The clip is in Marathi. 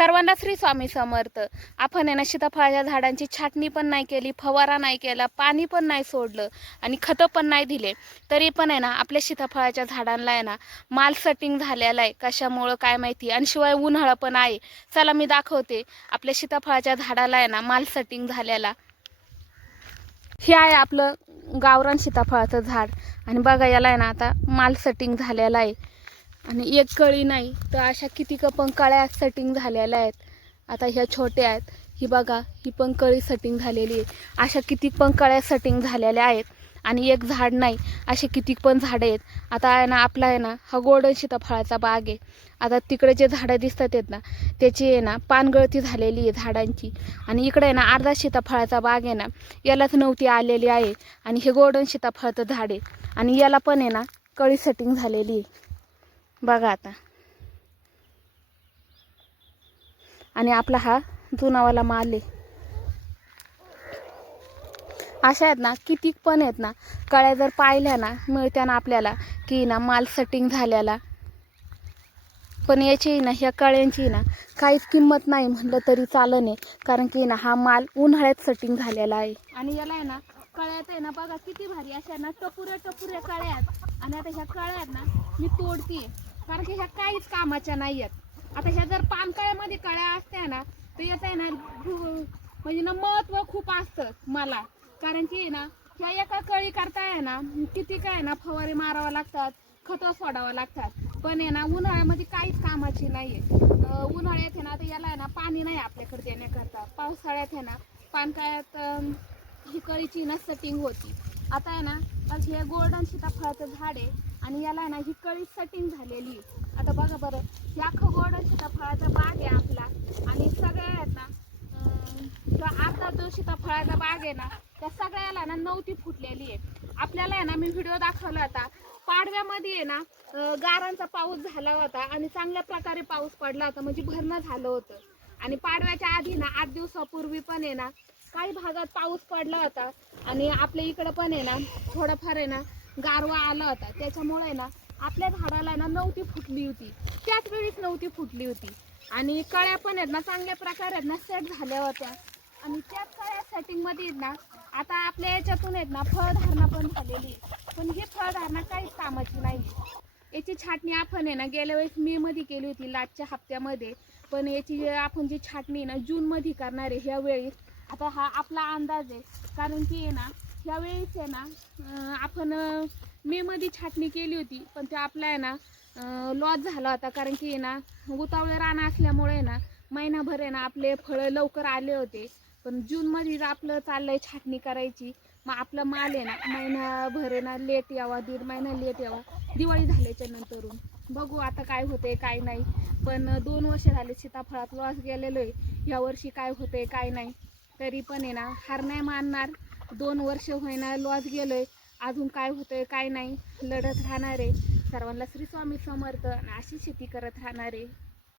सर्वांना श्री स्वामी समर्थ. आपण आहे ना सीताफळाच्या झाडांची छाटणी पण नाही केली, फवारा नाही केला, पाणी पण नाही सोडलं आणि खतं पण नाही दिले, तरी पण आहे ना आपल्या सीताफळाच्या झाडांना आहे ना माल सेटिंग झालेला आहे. कशामुळं काय माहिती, आणि शिवाय उन्हाळा पण आहे. चला मी दाखवते आपल्या सीताफळाच्या झाडाला आहे ना माल सेटिंग झालेला. हे आहे आपलं गावरान सीताफळाचं झाड आणि बघा याला आहे ना आता माल सेटिंग झालेला आहे. आणि एक कळी नाही तर अशा किती पण कळ्या सेटिंग झालेल्या आहेत. आता ह्या छोट्या आहेत, ही बघा ही पण कळी सेटिंग झालेली आहे. अशा किती पण कळ्या सेटिंग झालेल्या आहेत आणि एक झाड नाही, असे किती पण झाडं आहेत. आता आहे ना आपला आहे ना हा गोल्डन सीताफळाचा बाग आहे. आता तिकडे जे झाडं दिसतात आहेत ना त्याची आहे ना पानगळती झालेली आहे झाडांची, आणि इकडे आहे ना अर्धा सीताफळाचा बाग आहे ना यालाच नव्हती आलेली आहे. आणि हे गोल्डन सीताफळाचं झाड आहे आणि याला पण आहे ना कळी सेटिंग झालेली आहे बघा आता. आणि आपला हा जुनावाला माल आहे. अशा आहेत ना किती पण आहेत ना कळ्या जर पाहिल्या ना मिळत्या ना आपल्याला की ना माल सेटिंग झालेला. पण याची ना ह्या कळ्यांची ना काहीच किंमत नाही म्हणलं तरी चालं नाही, कारण की ना हा माल उन्हाळ्यात सेटिंग झालेला आहे. आणि याला आहे ना कळ्यात आहे ना बघा किती भारी अशा ना टपुऱ्या कळ्या आहेत. आणि आता ह्या कळ्या आहेत ना मी तोडतीये, कारण की ह्या काहीच कामाच्या नाही आहेत. आता ह्या जर पानकळ्यामध्ये कळ्या असत्या ना तर याचं आहे ना म्हणजे ना महत्त्व खूप असतं मला, कारण की ना ह्या एका कळी करताय ना किती काय ना फवारे मारावं लागतात, खतं सोडावं लागतात. पण आहे ना उन्हाळ्यामध्ये काहीच कामाची नाही आहे. उन्हाळ्यात आहे ना आता याला आहे ना पाणी नाही आपल्याकडे देण्याकरता. पावसाळ्यात आहे ना पानकळ्यात ही कळीची ना सेटिंग होती. आता आहे ना हे गोल्डन सीताफळाचं झाड आहे आणि याला आहे ना ही कळी सेटिंग झालेली आहे. आता बघा बरं, हे अख्खं गोल्डन सीताफळाचा बाग आहे आपला. आणि सगळ्या आहेत ना अर्धा जो सीताफळाचा बाग आहे ना त्या सगळ्याला ना नवती फुटलेली आहे. आपल्याला आहे ना मी व्हिडिओ दाखवला होता पाडव्यामध्ये आहे ना गारांचा पाऊस झाला होता आणि चांगल्या प्रकारे पाऊस पडला होता, म्हणजे भरणं झालं होतं. आणि पाडव्याच्या आधी ना 8 दिवसापूर्वी पण आहे ना काही भागात पाऊस पडला होता आणि आपल्या इकडं पण आहे ना थोडाफार आहे ना गारवा आला होता. त्याच्यामुळे आहे ना आपल्या झाडाला ना नवती फुटली होती, त्याच वेळीच नवती फुटली होती. आणि कळ्या पण आहेत ना चांगल्या प्रकारे आहेत ना सेट झाल्या होत्या. आणि त्याच कळ्या सेटिंगमध्ये आहेत ना आता आपल्या याच्यातून आहेत ना फळधारणा पण झालेली, पण ही फळधारणा काहीच कामाची नाही. याची छाटणी आपण आहे ना गेल्या वेळेस मे मध्ये केली होती, लास्टच्या हप्त्यामध्ये. पण याची आपण जी छाटणी ना जून मध्ये करणार आहे ह्या वेळेस. आता हा आपला अंदाज आहे, कारण की आहे ना ह्या वेळेस आहे ना आपण मे मध्ये छाटणी केली होती, पण ते आपला आहे ना लॉस झाला होता, कारण की आहे ना उतावळे रान असल्यामुळे आहे ना महिनाभर आहे ना आपले फळं लवकर आले होते. पण जून मध्ये आपलं चाललंय छाटणी करायची, मग आपला माल आहे ना महिनाभर आहे ना लेट यावा, 1.5 महिना लेट यावा, दिवाळी झाल्याच्या नंतरून. बघू आता काय होतंय काय नाही. पण 2 वर्ष झाले सीताफळात लॉस गेलेलो आहे. ह्या वर्षी काय होतंय काय नाही, तरी पण आहे ना हार नाही मानणार. 2 वर्ष होईना लॉस गेलोय, अजून काय होतंय काय नाही लढत राहणार आहे. सर्वांना श्री स्वामी समर्थ. अशी शेती करत राहणार आहे.